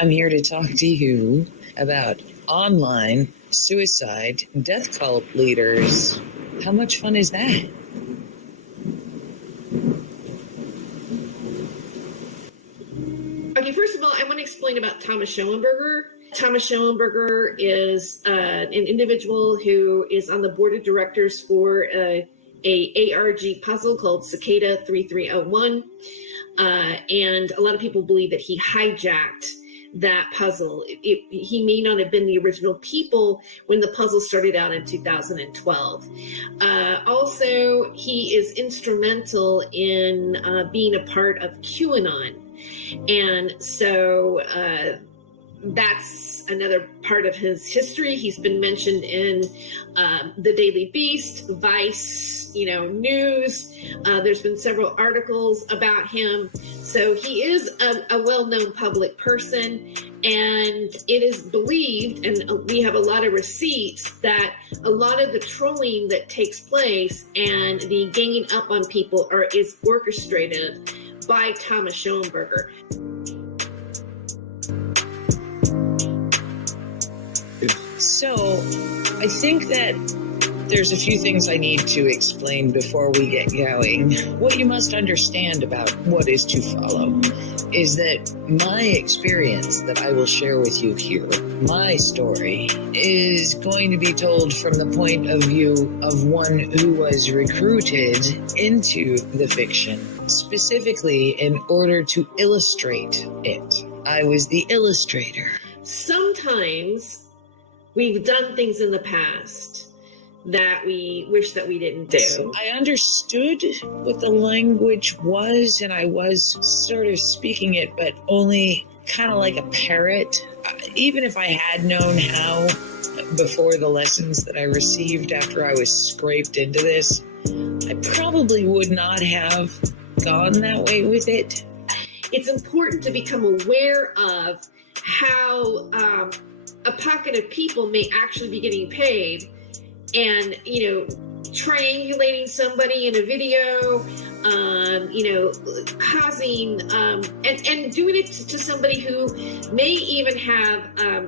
I'm here to talk to you about online suicide death cult leaders. How much fun is that? Okay, first of all, I want to explain about Thomas Schoenberger. Thomas Schoenberger is an individual who is on the board of directors for a ARG puzzle called Cicada 3301. And a lot of people believe that he hijacked that puzzle. He may not have been the original people when the puzzle started out in 2012. Also, he is instrumental in being a part of QAnon. And so that's another part of his history. He's been mentioned in the Daily Beast, Vice, news. There's been several articles about him. So he is a well-known public person, and it is believed, and we have a lot of receipts, that a lot of the trolling that takes place and the ganging up on people is orchestrated by Thomas Schoenberger. So, I think that there's a few things I need to explain before we get going. What you must understand about what is to follow is that my experience that I will share with you here, my story, is going to be told from the point of view of one who was recruited into the fiction, specifically in order to illustrate it. I was the illustrator. Sometimes we've done things in the past that we wish that we didn't do. I understood what the language was, and I was sort of speaking it, but only kind of like a parrot. Even if I had known how before the lessons that I received after I was scraped into this, I probably would not have gone that way with it. It's important to become aware of how a pocket of people may actually be getting paid, and triangulating somebody in a video, causing and doing it to somebody who may even have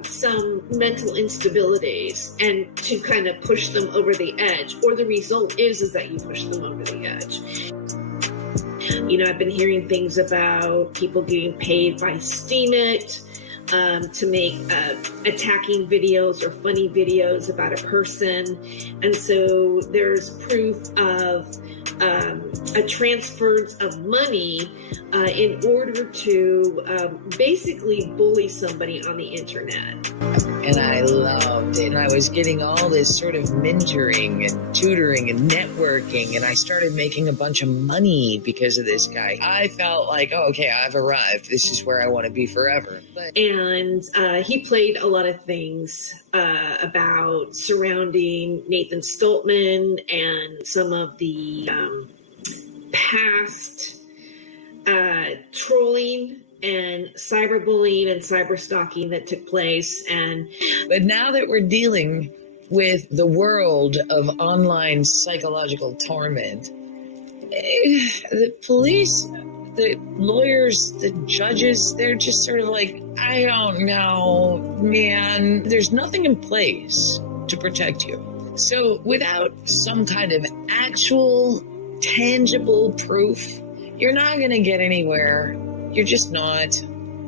some mental instabilities, and to kind of push them over the edge, or the result is that you push them over the edge. I've been hearing things about people getting paid by Steemit to make attacking videos or funny videos about a person. And so there's proof of a transference of money in order to basically bully somebody on the internet. And I loved it. And I was getting all this sort of mentoring and tutoring and networking. And I started making a bunch of money because of this guy. I felt like, oh, okay, I've arrived. This is where I want to be forever. And he played a lot of things about surrounding Nathan Stolpman and some of the past trolling and cyberbullying and cyberstalking that took place. But now that we're dealing with the world of online psychological torment, the police, the lawyers, the judges, they're just sort of like, I don't know, man. There's nothing in place to protect you. So without some kind of actual, tangible proof, you're not going to get anywhere. You're just not.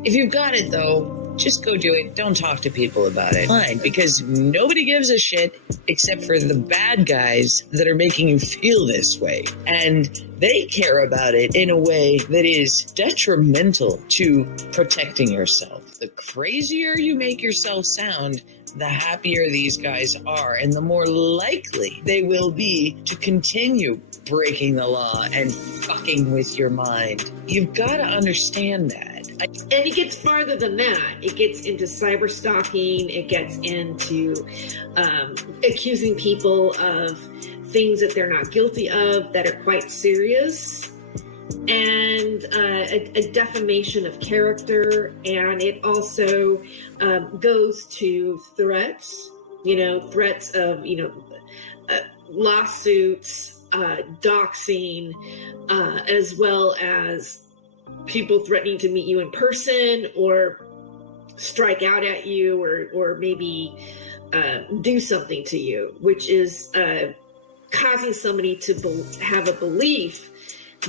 If you've got it, though, just go do it. Don't talk to people about it. Fine, because nobody gives a shit except for the bad guys that are making you feel this way. And they care about it in a way that is detrimental to protecting yourself. The crazier you make yourself sound, the happier these guys are, and the more likely they will be to continue breaking the law and fucking with your mind. You've got to understand that. And it gets farther than that. It gets into cyber stalking. It gets into accusing people of things that they're not guilty of that are quite serious, and a defamation of character. And it also goes to threats, threats of, lawsuits, doxing, as well as people threatening to meet you in person, or strike out at you or maybe do something to you, which is causing somebody to have a belief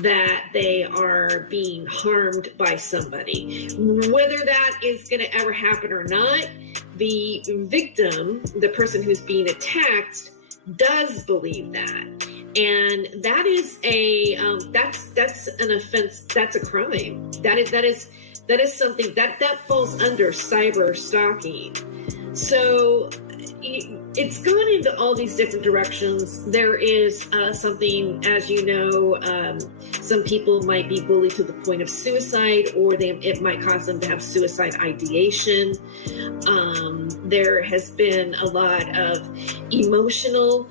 that they are being harmed by somebody. Whether that is going to ever happen or not, the victim, the person who's being attacked, does believe that. And that is that's an offense. That's a crime. That is something that falls under cyber stalking. So it's gone into all these different directions. There is something, as you know, some people might be bullied to the point of suicide, or it might cause them to have suicide ideation. There has been a lot of emotional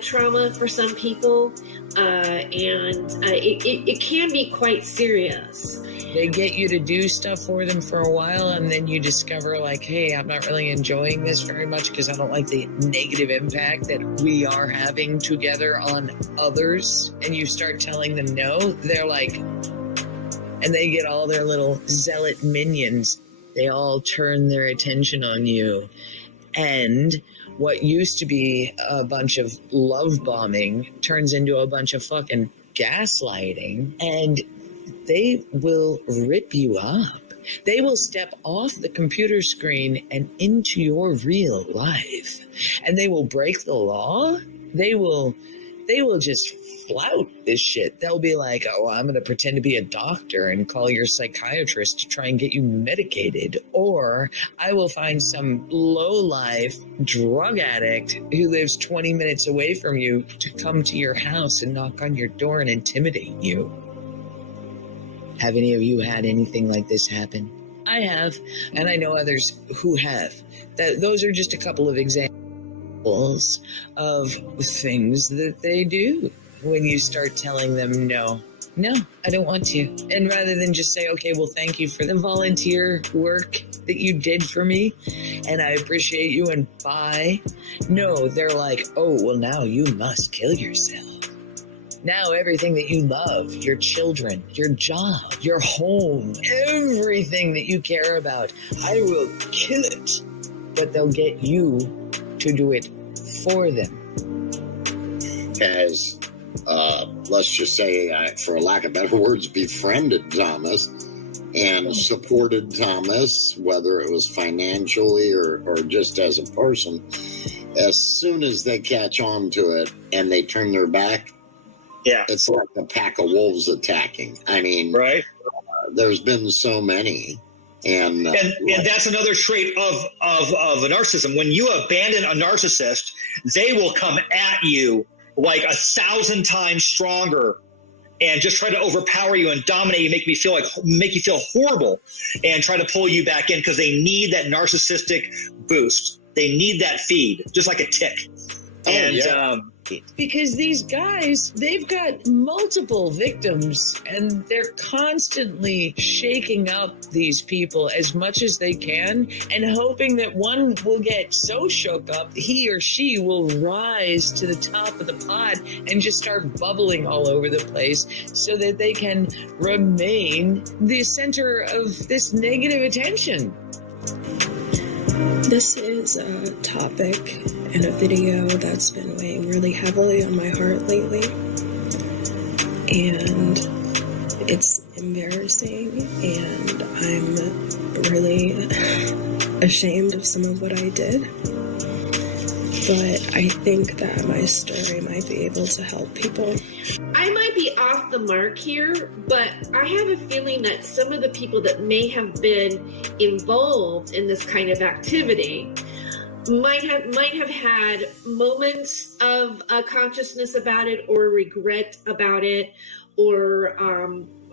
trauma for some people, and it can be quite serious. They get you to do stuff for them for a while, and then you discover, like, hey, I'm not really enjoying this very much because I don't like the negative impact that we are having together on others. And you start telling them no, they're like, and they get all their little zealot minions. They all turn their attention on you. And what used to be a bunch of love bombing turns into a bunch of fucking gaslighting, and they will rip you up. They will step off the computer screen and into your real life, and they will break the law. They will just flout this shit. They'll be like, oh, I'm going to pretend to be a doctor and call your psychiatrist to try and get you medicated. Or I will find some low-life drug addict who lives 20 minutes away from you to come to your house and knock on your door and intimidate you. Have any of you had anything like this happen? I have, and I know others who have. Those are just a couple of examples of things that they do when you start telling them, no, I don't want to. And rather than just say, okay, well, thank you for the volunteer work that you did for me, and I appreciate you, and bye. No, they're like, oh, well, now you must kill yourself. Now everything that you love, your children, your job, your home, everything that you care about, I will kill it. But they'll get you to do it for them. As, let's just say, for lack of better words, befriended Thomas and supported Thomas, whether it was financially or just as a person, as soon as they catch on to it and they turn their back, yeah, it's like a pack of wolves attacking. I mean, right? There's been so many, and that's another trait of a narcissism. When you abandon a narcissist, they will come at you like 1,000 times stronger, and just try to overpower you and dominate you, make you feel horrible, and try to pull you back in because they need that narcissistic boost. They need that feed, just like a tick. Because these guys, they've got multiple victims, and they're constantly shaking up these people as much as they can and hoping that one will get so shook up he or she will rise to the top of the pod and just start bubbling all over the place so that they can remain the center of this negative attention. This is a topic and a video that's been weighing really heavily on my heart lately, and it's embarrassing, and I'm really ashamed of some of what I did, but I think that my story might be able to help people. I might be off the mark here, but I have a feeling that some of the people that may have been involved in this kind of activity might have had moments of consciousness about it, or regret about it, or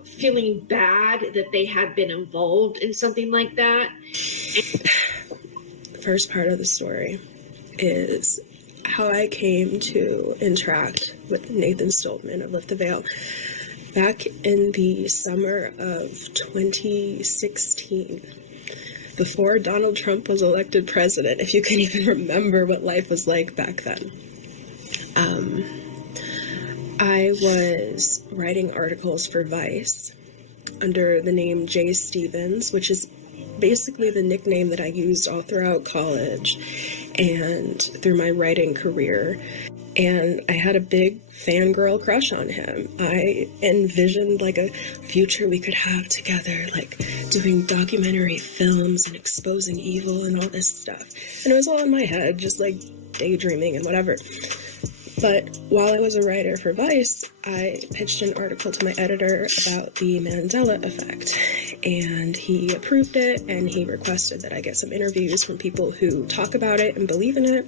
feeling bad that they had been involved in something like that. The first part of the story is how I came to interact with Nathan Stolpman of Lift the Veil back in the summer of 2016, before Donald Trump was elected president, if you can even remember what life was like back then. I was writing articles for Vice under the name Jay Stevens, which is basically the nickname that I used all throughout college and through my writing career. And I had a big fangirl crush on him. I envisioned like a future we could have together, like doing documentary films and exposing evil and all this stuff. And it was all in my head, just like daydreaming and whatever. But while I was a writer for Vice, I pitched an article to my editor about the Mandela effect. And he approved it, and he requested that I get some interviews from people who talk about it and believe in it.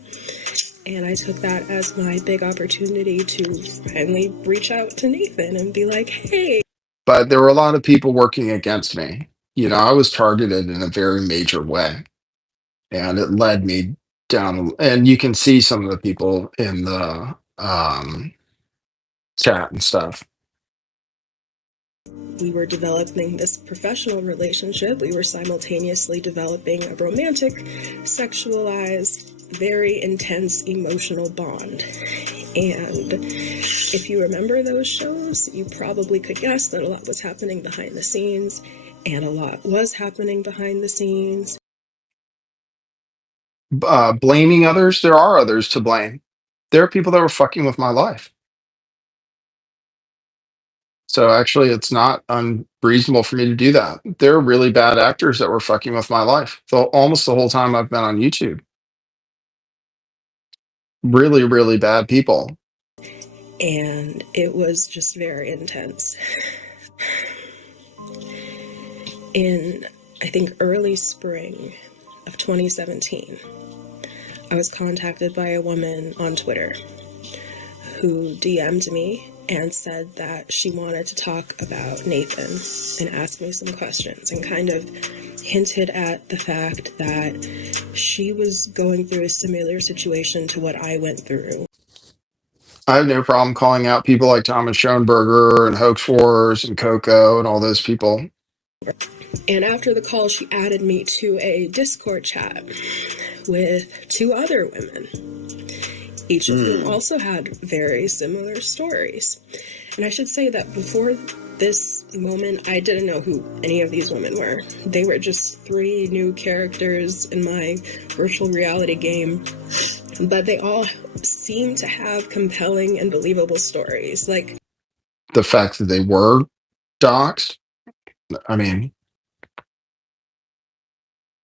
And I took that as my big opportunity to finally reach out to Nathan and be like, hey. But there were a lot of people working against me. You know, I was targeted in a very major way. And it led me down. And you can see some of the people in the chat and stuff. We were developing this professional relationship. We were simultaneously developing a romantic, sexualized, very intense emotional bond. And if you remember those shows, you probably could guess that a lot was happening behind the scenes, and a lot was happening behind the scenes. Blaming others, there are others to blame. There are people that were fucking with my life. So actually, it's not unreasonable for me to do that. There are really bad actors that were fucking with my life. So almost the whole time I've been on YouTube. Really, really bad people. And it was just very intense. In, I think, early spring of 2017, I was contacted by a woman on Twitter who DM'd me and said that she wanted to talk about Nathan and ask me some questions, and kind of hinted at the fact that she was going through a similar situation to what I went through. I have no problem calling out people like Thomas Schoenberger and Hoax Wars and Coco and all those people. And after the call, she added me to a Discord chat with two other women, each of whom also had very similar stories. And I should say that before this moment, I didn't know who any of these women were. They were just three new characters in my virtual reality game, but they all seemed to have compelling and believable stories. Like The fact that they were doxxed, I mean,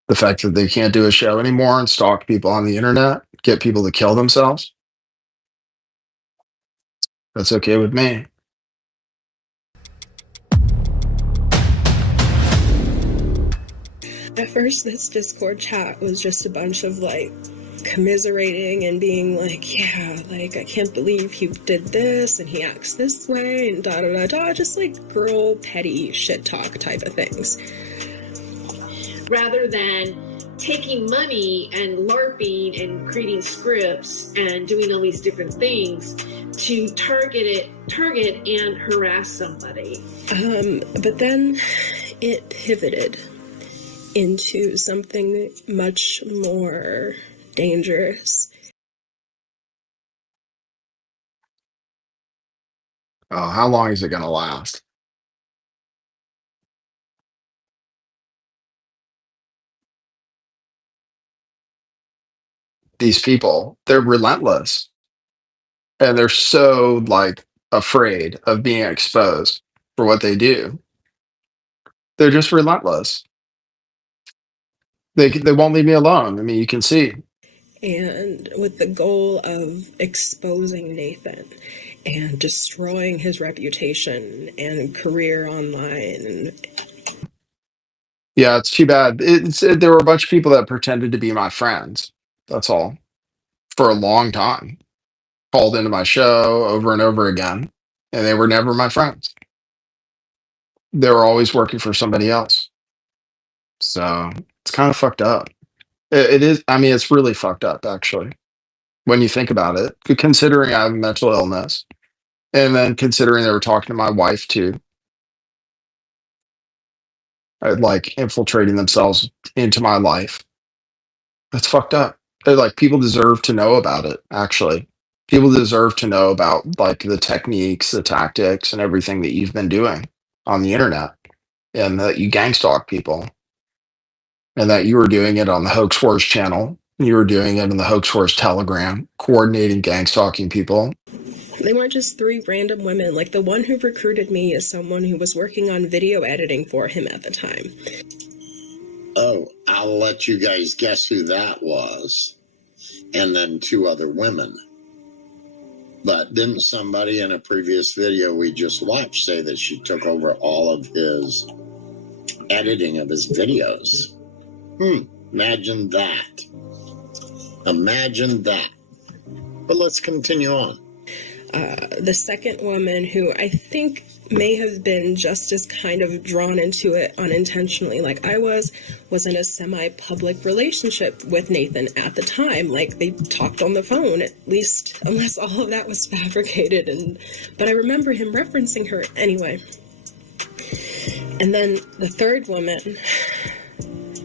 the fact that they can't do a show anymore and stalk people on the internet, get people to kill themselves, that's okay with me. at first, this Discord chat was just a bunch of like commiserating and being like, yeah, like I can't believe he did this and he acts this way and da da da da, just like girl petty shit talk type of things. Rather than taking money and LARPing and creating scripts and doing all these different things to target and harass somebody. But then it pivoted into something much more dangerous. Oh, how long is it going to last? These people, they're relentless. And they're so like afraid of being exposed for what they do. They're just relentless. They won't leave me alone. I mean, you can see. And with the goal of exposing Nathan and destroying his reputation and career online. And Yeah, it's too bad. There were a bunch of people that pretended to be my friends. That's all. For a long time. Called into my show over and over again. And they were never my friends. They were always working for somebody else. So it's kind of fucked up. It is. I mean, it's really fucked up, actually, when you think about it, considering I have a mental illness. And then considering they were talking to my wife too. Like infiltrating themselves into my life. That's fucked up. They're like, people deserve to know about it, actually. People deserve to know about like the techniques, the tactics, and everything that you've been doing on the internet and that you gang stalk people. and that you were doing it on the Hoax Wars channel. You were doing it in the Hoax Wars Telegram, coordinating gang stalking people. They weren't just 3 random women. Like, the one who recruited me is someone who was working on video editing for him at the time. Oh, I'll let you guys guess who that was. And then 2 other women. But didn't somebody in a previous video we just watched say that she took over all of his editing of his videos? Imagine that. Imagine that. But let's continue on. The second woman, who I think may have been just as kind of drawn into it unintentionally like I was in a semi-public relationship with Nathan at the time. Like, they talked on the phone, at least, unless all of that was fabricated. But I remember him referencing her anyway. And then the third woman,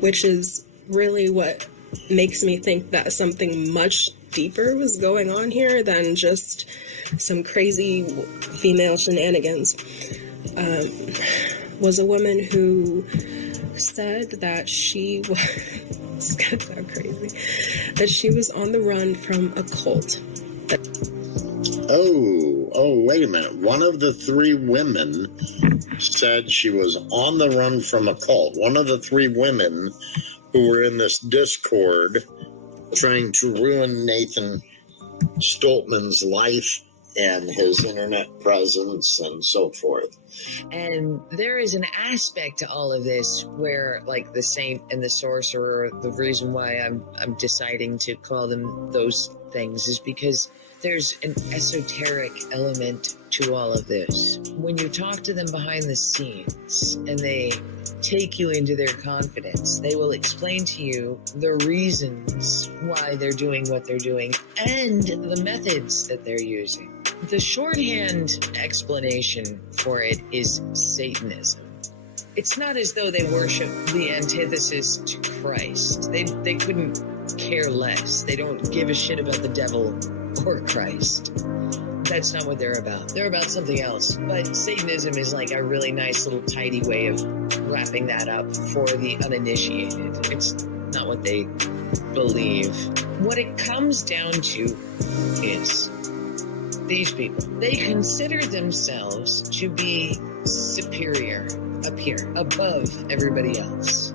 which is really what makes me think that something much deeper was going on here than just some crazy female shenanigans, was a woman who said that she was that she was on the run from a cult. Oh, wait a minute. One of the 3 women said she was on the run from a cult. One of the 3 women who were in this Discord trying to ruin Nathan Stolpman's life and his internet presence and so forth. And there is an aspect to all of this where, like, the saint and the sorcerer, the reason why I'm deciding to call them those things is because there's an esoteric element to all of this. When you talk to them behind the scenes and they take you into their confidence, they will explain to you the reasons why they're doing what they're doing and the methods that they're using. The shorthand explanation for it is Satanism. It's not as though they worship the antithesis to Christ. They couldn't care less. They don't give a shit about the devil or Christ. That's not what they're about. They're about something else. But Satanism is like a really nice little tidy way of wrapping that up for the uninitiated. It's not what they believe. What it comes down to is these people, they consider themselves to be superior up here, above everybody else,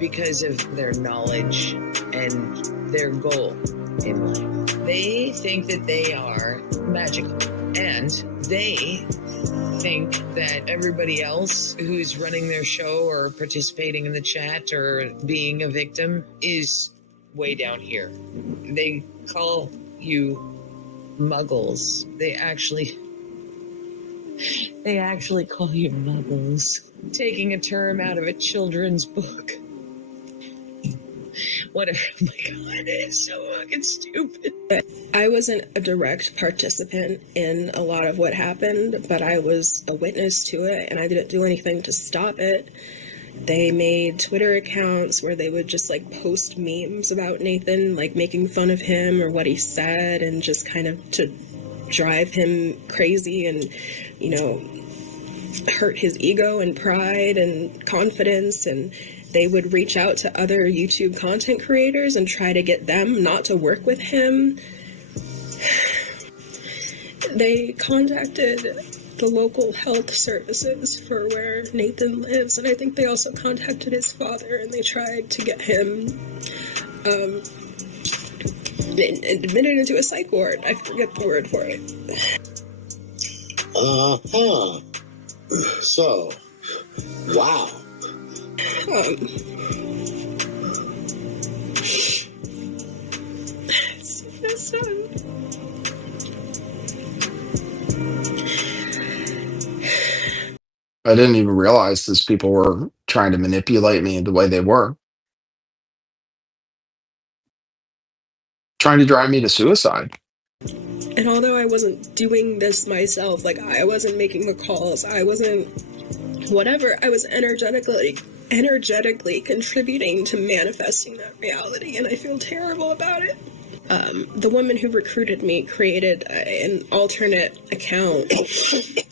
because of their knowledge and their goal in life. They think that they are magical, and they think that everybody else who's running their show or participating in the chat or being a victim is way down here. They call you muggles. They actually call you muggles. Taking a term out of a children's book. Whatever. Oh my god, it's so fucking stupid. I wasn't a direct participant in a lot of what happened, but I was a witness to it, and I didn't do anything to stop it. They made Twitter accounts where they would just like post memes about Nathan, like making fun of him or what he said, and just kind of to drive him crazy and, you know, hurt his ego and pride and confidence. And they would reach out to other YouTube content creators and try to get them not to work with him. They contacted the local health services for where Nathan lives, and I think they also contacted his father, and they tried to get him admitted into a psych ward. I forget the word for it. So, wow. It's sad. I didn't even realize these people were trying to manipulate me the way they were. Trying to drive me to suicide. And although I wasn't doing this myself, like I wasn't making the calls, I wasn't whatever, I was energetically contributing to manifesting that reality, and I feel terrible about it. The woman who recruited me created an alternate account.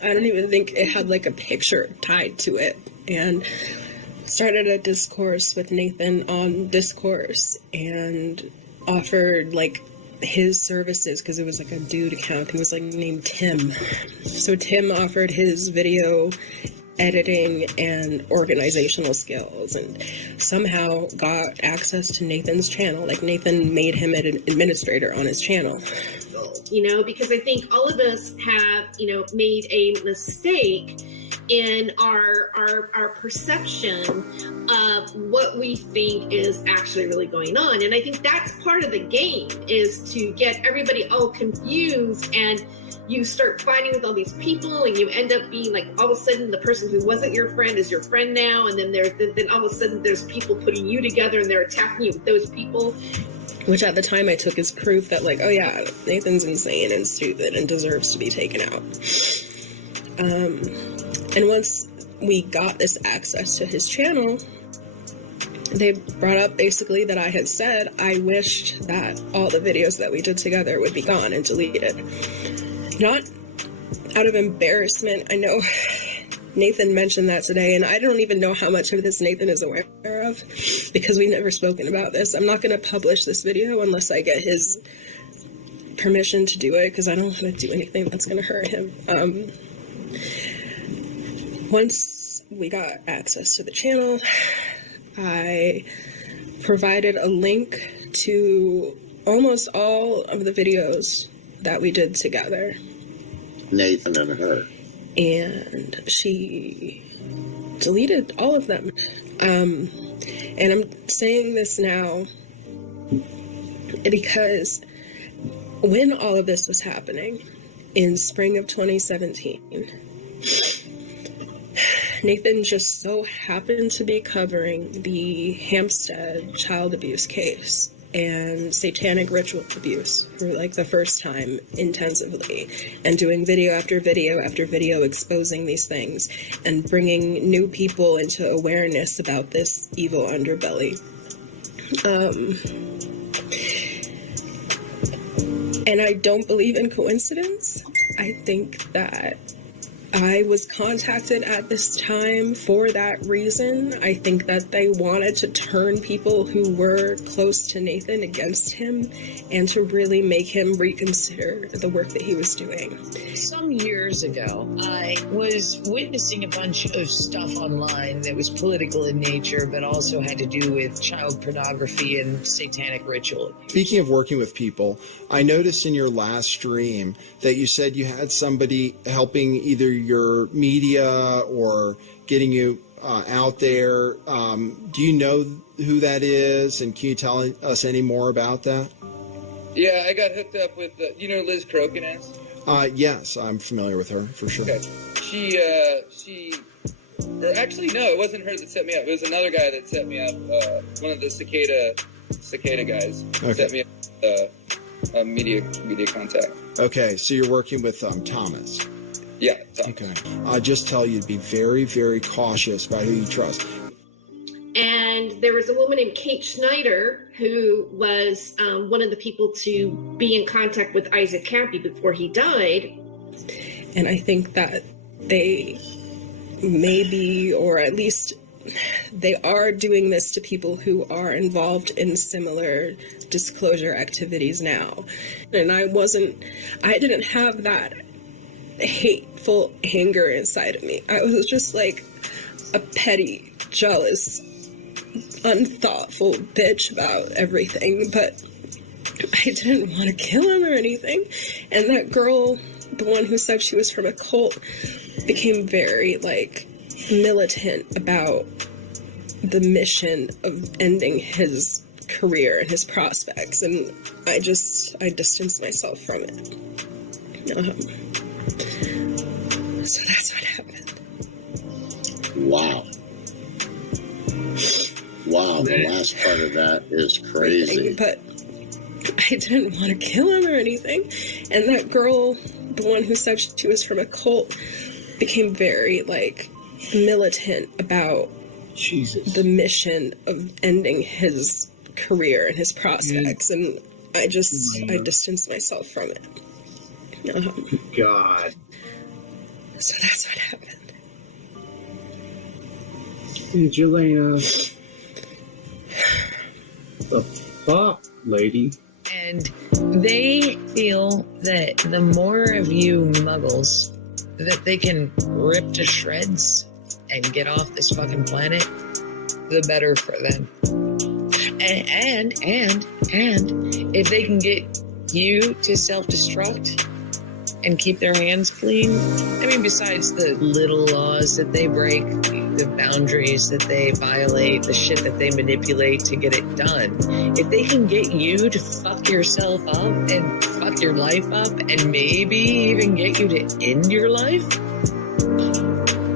I don't even think it had like a picture tied to it. And started a discourse with Nathan on Discourse and offered like his services because it was like a dude account. He was like named Tim. So Tim offered his video editing and organizational skills and somehow got access to Nathan's channel. Like Nathan made him an administrator on his channel. Because I think all of us have, made a mistake in our perception of what we think is actually really going on. And I think that's part of the game, is to get everybody all confused, and you start fighting with all these people, and you end up being like, all of a sudden the person who wasn't your friend is your friend now, and then then all of a sudden there's people putting you together and they're attacking you with those people. Which at the time I took as proof that like, oh yeah, Nathan's insane and stupid and deserves to be taken out. And once we got this access to his channel, they brought up basically that I had said I wished that all the videos that we did together would be gone and deleted. Not out of embarrassment. I know Nathan mentioned that today, and I don't even know how much of this Nathan is aware of because we've never spoken about this. I'm not going to publish this video unless I get his permission to do it, because I don't want to do anything that's going to hurt him. Once we got access to the channel, I provided a link to almost all of the videos that we did together. Nathan and her. And she deleted all of them. And I'm saying this now because when all of this was happening in spring of 2017, Nathan just so happened to be covering the Hampstead child abuse case and satanic ritual abuse for like the first time intensively, and doing video after video after video exposing these things and bringing new people into awareness about this evil underbelly. And I don't believe in coincidence. I think that I was contacted at this time for that reason. I think that they wanted to turn people who were close to Nathan against him and to really make him reconsider the work that he was doing. Some years ago, I was witnessing a bunch of stuff online that was political in nature, but also had to do with child pornography and satanic ritual. Speaking of working with people, I noticed in your last stream that you said you had somebody helping either your media or getting you out there. Do you know who that is, and can you tell us any more about that? Yeah, I got hooked up with, you know who Liz Crokin is? Yes, I'm familiar with her, for sure. Okay. Or actually, no, it wasn't her that set me up. It was another guy that set me up, one of the cicada guys. Okay. Set me up media contact. Okay, so you're working with Thomas. Yeah. Okay. I'll just tell you to be very, very cautious about who you trust. And there was a woman named Kate Schneider who was one of the people to be in contact with Isaac Cappy before he died. And I think that they maybe, or at least they are doing this to people who are involved in similar disclosure activities now. And I didn't have that hateful anger inside of me. I was just like a petty, jealous, unthoughtful bitch about everything, but I didn't want to kill him or anything. And that girl, the one who said she was from a cult, became very like militant about the mission of ending his career and his prospects, and I distanced myself from it. So that's what happened. Wow, the last part of that is crazy. But I didn't want to kill him or anything. And that girl, the one who said she was from a cult, became very like militant about the mission of ending his career and his prospects, and I distanced myself from it. God. So that's what happened. Jelena. The fuck, lady? And they feel that the more of you muggles that they can rip to shreds and get off this fucking planet, the better for them. And if they can get you to self-destruct and keep their hands clean, I mean, besides the little laws that they break, the boundaries that they violate, the shit that they manipulate to get it done, if they can get you to fuck yourself up and fuck your life up and maybe even get you to end your life,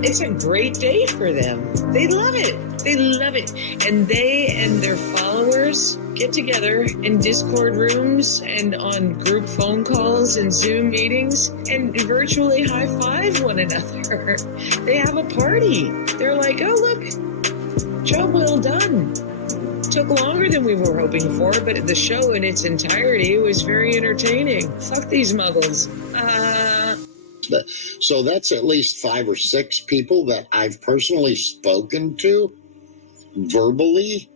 it's a great day for them. They love it. They love it. And they and their followers get together in Discord rooms and on group phone calls and Zoom meetings and virtually high-five one another. They have a party. They're like, oh, look, job well done. Took longer than we were hoping for, but the show in its entirety was very entertaining. Fuck these muggles. So that's at least 5 or 6 people that I've personally spoken to verbally.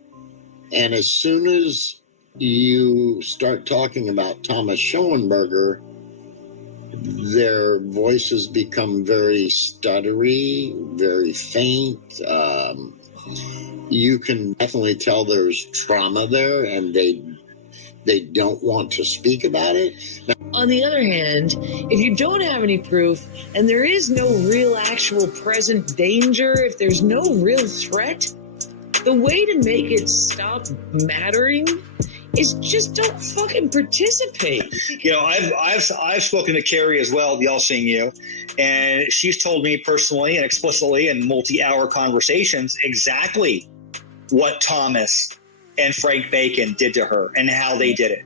And as soon as you start talking about Thomas Schoenberger, their voices become very stuttery, very faint. You can definitely tell there's trauma there, and they don't want to speak about it. Now, on the other hand, if you don't have any proof and there is no real actual present danger, if there's no real threat, the way to make it stop mattering is just don't fucking participate. You know, I've spoken to Carrie as well, the All-Seeing You, and she's told me personally and explicitly in multi-hour conversations exactly what Thomas and Frank Bacon did to her and how they did it.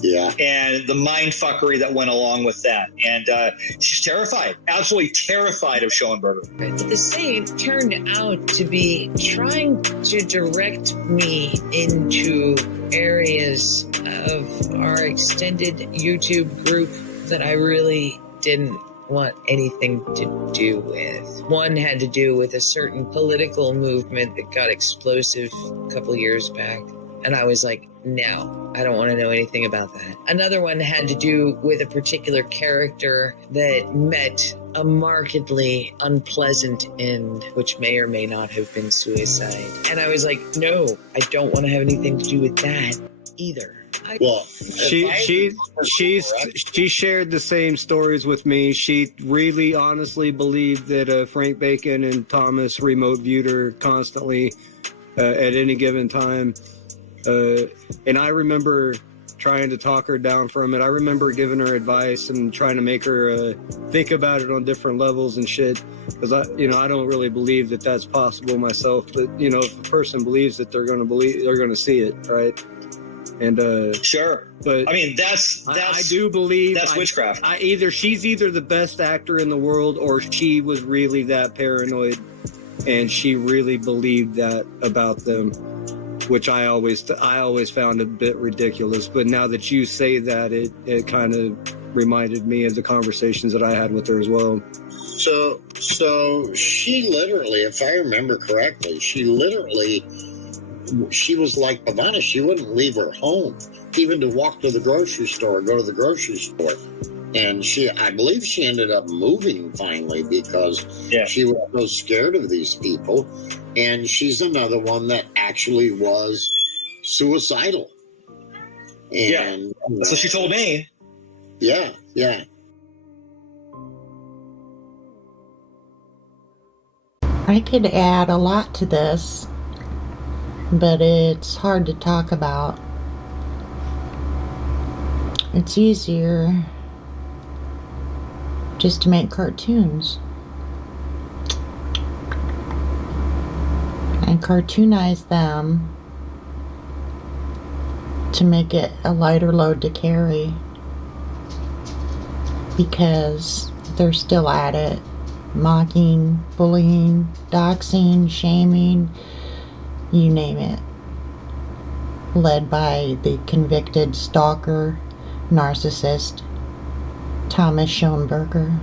Yeah. And the mind fuckery that went along with that. And she's terrified, absolutely terrified of Schoenberger. But the saint turned out to be trying to direct me into areas of our extended YouTube group that I really didn't want anything to do with. One had to do with a certain political movement that got explosive a couple years back. And I was like, no, I don't want to know anything about that. Another one had to do with a particular character that met a markedly unpleasant end, which may or may not have been suicide. And I was like, no, I don't want to have anything to do with that either. Well, she shared the same stories with me. She really honestly believed that Frank Bacon and Thomas remote viewed her constantly at any given time. And I remember trying to talk her down from it. I remember giving her advice and trying to make her think about it on different levels and shit. Because I don't really believe that that's possible myself. But if a person believes it, they're going to see it, right? And sure, but I mean that's I do believe that's witchcraft. She's either the best actor in the world, or she was really that paranoid, and she really believed that about them, which I always found a bit ridiculous. But now that you say that, it kind of reminded me of the conversations that I had with her as well. So she literally, if I remember correctly, she was like Pavana. She wouldn't leave her home, even to walk to the grocery store, go to the grocery store. And I believe she ended up moving finally because she was so scared of these people. And she's another one that actually was suicidal. And that's what she told me. Yeah. I could add a lot to this, but it's hard to talk about. It's easier just to make cartoons and cartoonize them to make it a lighter load to carry, because they're still at it, mocking, bullying, doxing, shaming, you name it, led by the convicted stalker, narcissist, Thomas Schoenberger.